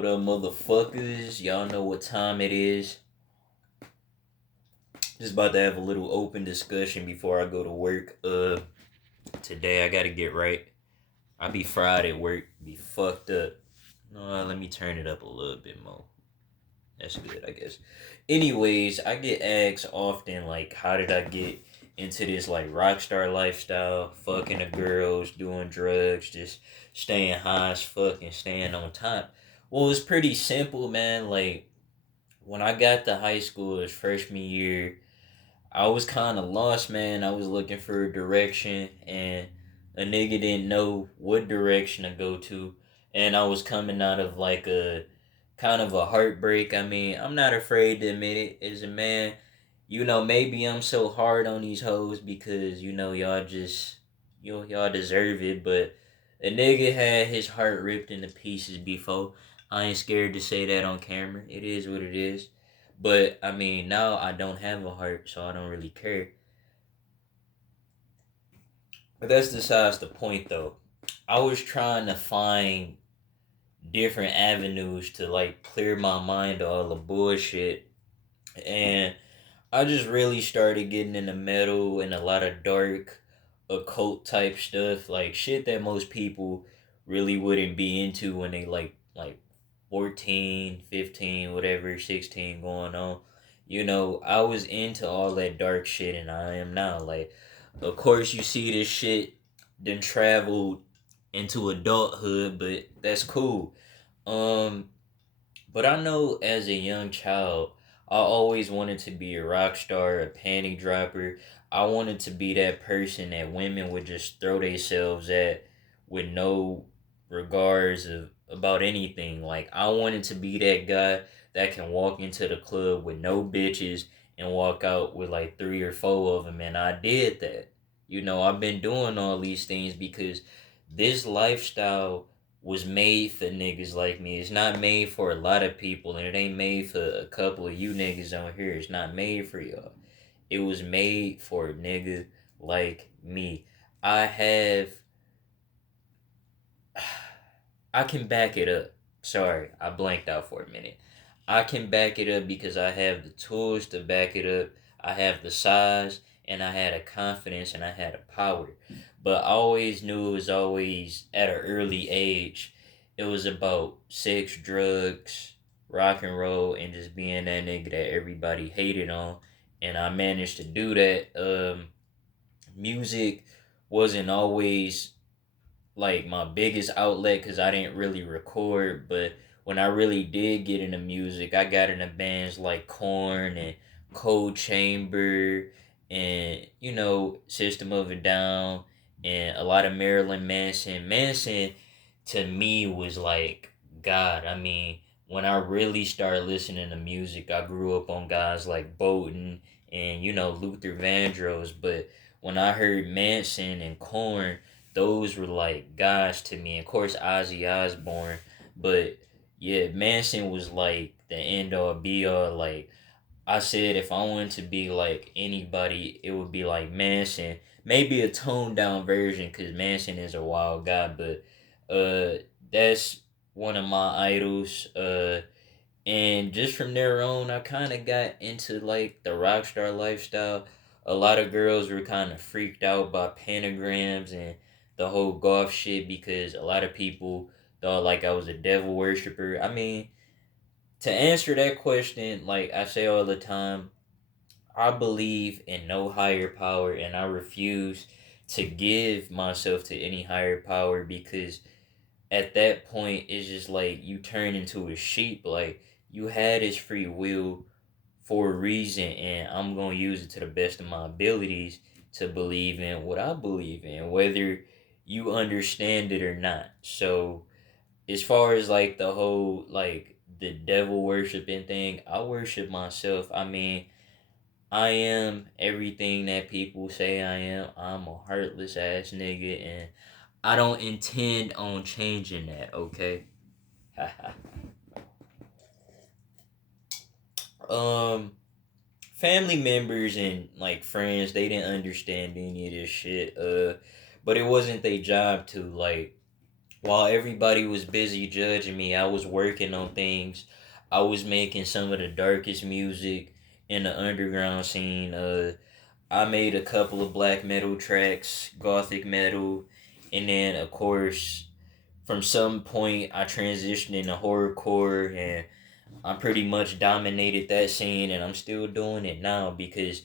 What up, motherfuckers? Y'all know what time it is. Just about to have a little open discussion before I go to work. Today I gotta get right. I be fried at work, be fucked up. No, let me turn it up a little bit more. That's good, I guess. Anyways, I get asked often, like, how did I get into this, like, rockstar lifestyle? Fucking the girls, doing drugs, just staying high as fuck and staying on top. Well, it's pretty simple, man. Like, when I got to high school, it was freshman year, I was kind of lost, man. I was looking for a direction, and a nigga didn't know what direction to go to. And I was coming out of like a kind of a heartbreak. I mean, I'm not afraid to admit it. As a man, maybe I'm so hard on these hoes because y'all just y'all deserve it. But a nigga had his heart ripped into pieces before. I ain't scared to say that on camera. It is what it is. But I mean, now I don't have a heart, so I don't really care. But that's besides the point, though. I was trying to find different avenues to like clear my mind of all the bullshit, and I just really started getting into metal and a lot of dark occult type stuff, like shit that most people really wouldn't be into when they like 14, 15, whatever, 16 going on. I was into all that dark shit and I am now. Like, of course you see this shit then traveled into adulthood, but that's cool. Um but I know as a young child, I always wanted to be a rock star, a panty dropper. I wanted to be that person that women would just throw themselves at with no regards of about anything. Like I wanted to be that guy that can walk into the club with no bitches and walk out with like three or four of them, and I did that. I've been doing all these things because this lifestyle was made for niggas like me. It's not made for a lot of people, and it ain't made for a couple of you niggas on here. It's not made for y'all. It was made for a nigga like me. I have. I can back it up. Sorry, I blanked out for a minute. I can back it up because I have the tools to back it up. I have the size, and I had a confidence, and I had a power. But I always knew it was always at an early age. It was about sex, drugs, rock and roll, and just being that nigga that everybody hated on. And I managed to do that. Music wasn't always like my biggest outlet because I didn't really record. But when I really did get into music, I got into bands like Korn and Cold Chamber and System of a Down and a lot of Marilyn Manson. Manson to me was like God. I mean, when I really started listening to music, I grew up on guys like Bolton and Luther Vandross. But when I heard Manson and Korn, those were like guys to me. Of course, Ozzy Osbourne, but yeah, Manson was like the end all be all. Like I said, if I wanted to be like anybody, it would be like Manson. Maybe a toned down version, because Manson is a wild guy, but that's one of my idols. And just from there on, I kind of got into like the rock star lifestyle. A lot of girls were kind of freaked out by pentagrams and the whole golf shit because a lot of people thought like I was a devil worshiper. I mean, to answer that question, like I say all the time, I believe in no higher power and I refuse to give myself to any higher power because at that point it's just like you turn into a sheep. Like you had this free will for a reason, and I'm gonna use it to the best of my abilities to believe in what I believe in, whether you understand it or not. So as far as like the whole like the devil worshiping thing, I worship myself. I mean, I am everything that people say I am. I'm a heartless ass nigga, and I don't intend on changing that, okay? um, Family members and like friends, they didn't understand any of this shit. But it wasn't their job to like While everybody was busy judging me, I was working on things. I was making some of the darkest music in the underground scene. I made a couple of black metal tracks, gothic metal, and then of course, from some point, I transitioned into horrorcore, and I pretty much dominated that scene, and I'm still doing it now because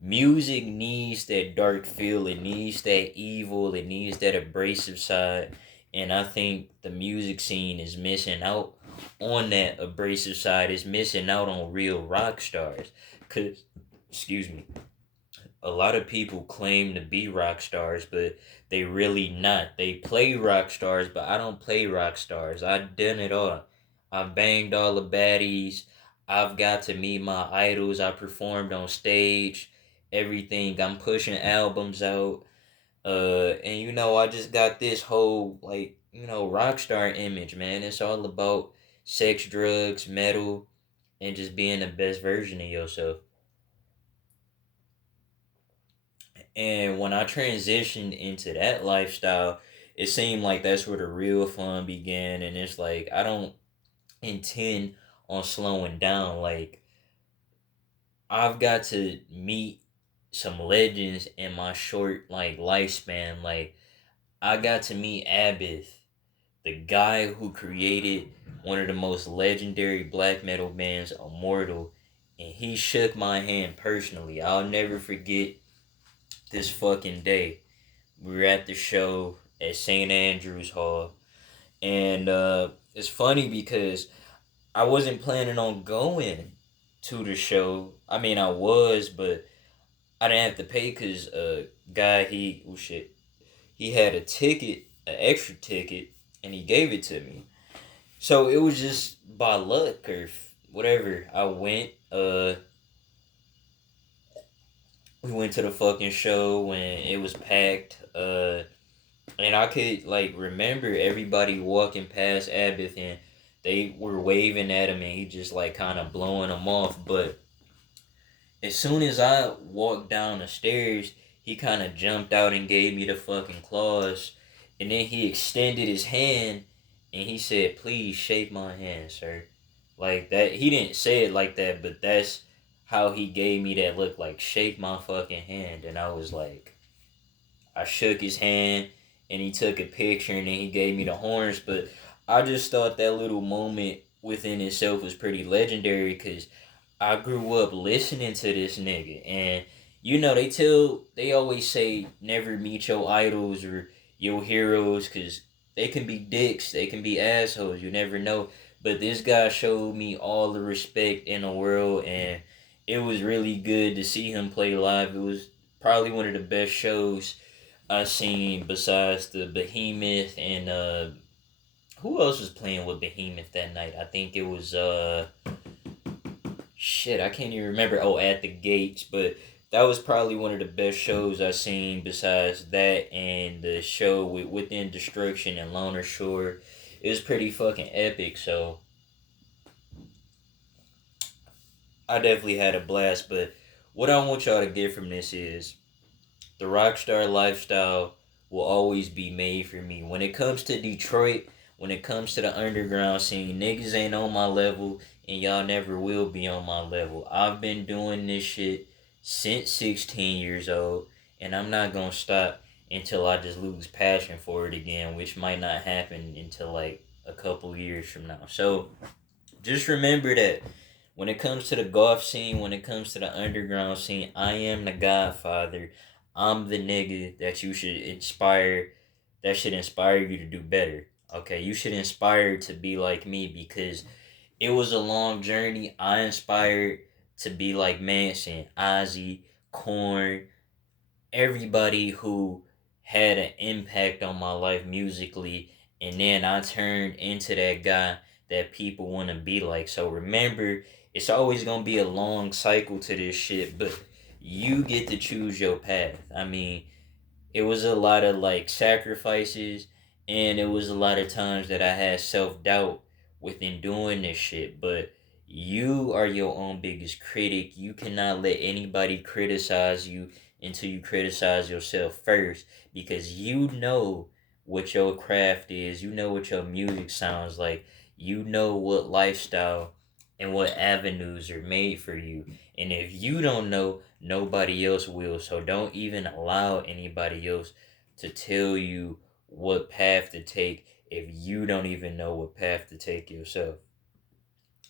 music needs that dark feel, it needs that evil, it needs that abrasive side, and I think the music scene is missing out on that abrasive side, is missing out on real rock stars. Cause, excuse me, a lot of people claim to be rock stars, but they really not. They play rock stars, but I don't play rock stars. I've done it all. I've banged all the baddies. I've got to meet my idols. I performed on stage. Everything. I'm pushing albums out. And I just got this whole rock star image, man. It's all about sex, drugs, metal, and just being the best version of yourself. And when I transitioned into that lifestyle, it seemed like that's where the real fun began. And it's like, I don't intend on slowing down. Like, I've got to meet some legends in my short, lifespan. Like, I got to meet Abith, the guy who created one of the most legendary black metal bands, Immortal. And he shook my hand personally. I'll never forget this fucking day. We were at the show at St. Andrew's Hall, and it's funny because I wasn't planning on going to the show. I mean, I was, but I didn't have to pay because guy he had a ticket, an extra ticket, and he gave it to me. So it was just by luck or whatever. I went. We went to the fucking show when it was packed. And I could remember everybody walking past Abbott and they were waving at him and he just kind of blowing them off. But as soon as I walked down the stairs, he kind of jumped out and gave me the fucking claws. And then he extended his hand and he said, "Please shake my hand, sir." Like that. He didn't say it like that, but that's how he gave me that look, like, "Shake my fucking hand." And I was like, I shook his hand and he took a picture and then he gave me the horns. But I just thought that little moment within itself was pretty legendary because I grew up listening to this nigga. And they always say never meet your idols or your heroes because they can be dicks, they can be assholes, you never know. But this guy showed me all the respect in the world, and it was really good to see him play live. It was probably one of the best shows I seen besides the Behemoth and who else was playing with Behemoth that night? I think it was shit, I can't even remember. Oh, At the Gates, but that was probably one of the best shows I seen besides that and the show with Within Destruction and Loner Shore. It was pretty fucking epic, so I definitely had a blast. But what I want y'all to get from this is the rockstar lifestyle will always be made for me. When it comes to Detroit, when it comes to the underground scene, niggas ain't on my level, and y'all never will be on my level. I've been doing this shit since 16 years old, and I'm not gonna stop until I just lose passion for it again, which might not happen until like a couple years from now. So just remember that when it comes to the golf scene, when it comes to the underground scene, I am the godfather. I'm the nigga that you should inspire, that should inspire you to do better. Okay, you should inspire to be like me because it was a long journey. I inspired to be like Manson, Ozzy, Korn, everybody who had an impact on my life musically, and then I turned into that guy that people want to be like. So remember, it's always going to be a long cycle to this shit, but you get to choose your path. I mean, it was a lot of sacrifices, and it was a lot of times that I had self-doubt within doing this shit. But you are your own biggest critic. You cannot let anybody criticize you until you criticize yourself first, because you know what your craft is, you know what your music sounds like, you know what lifestyle and what avenues are made for you. And if you don't know, nobody else will. So don't even allow anybody else to tell you what path to take if you don't even know what path to take yourself.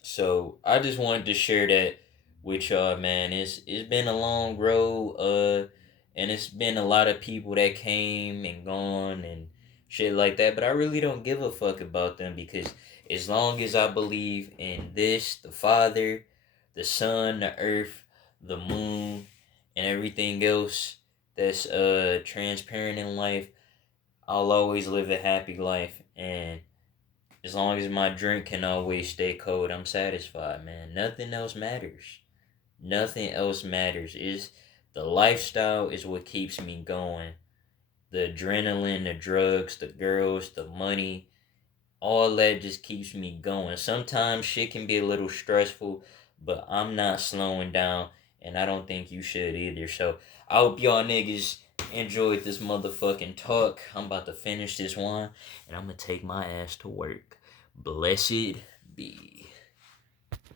So I just wanted to share that with y'all, man. It's been a long road, and it's been a lot of people that came and gone and shit like that. But I really don't give a fuck about them because as long as I believe in this, the Father, the Sun, the Earth, the Moon, and everything else that's transparent in life, I'll always live a happy life. And as long as my drink can always stay cold, I'm satisfied, man. Nothing else matters. Nothing else matters. Is the lifestyle is what keeps me going. The adrenaline, the drugs, the girls, the money, all that just keeps me going. Sometimes shit can be a little stressful, but I'm not slowing down, and I don't think you should either. So I hope y'all niggas enjoyed this motherfucking talk. I'm about to finish this one, and I'm gonna take my ass to work. Blessed be.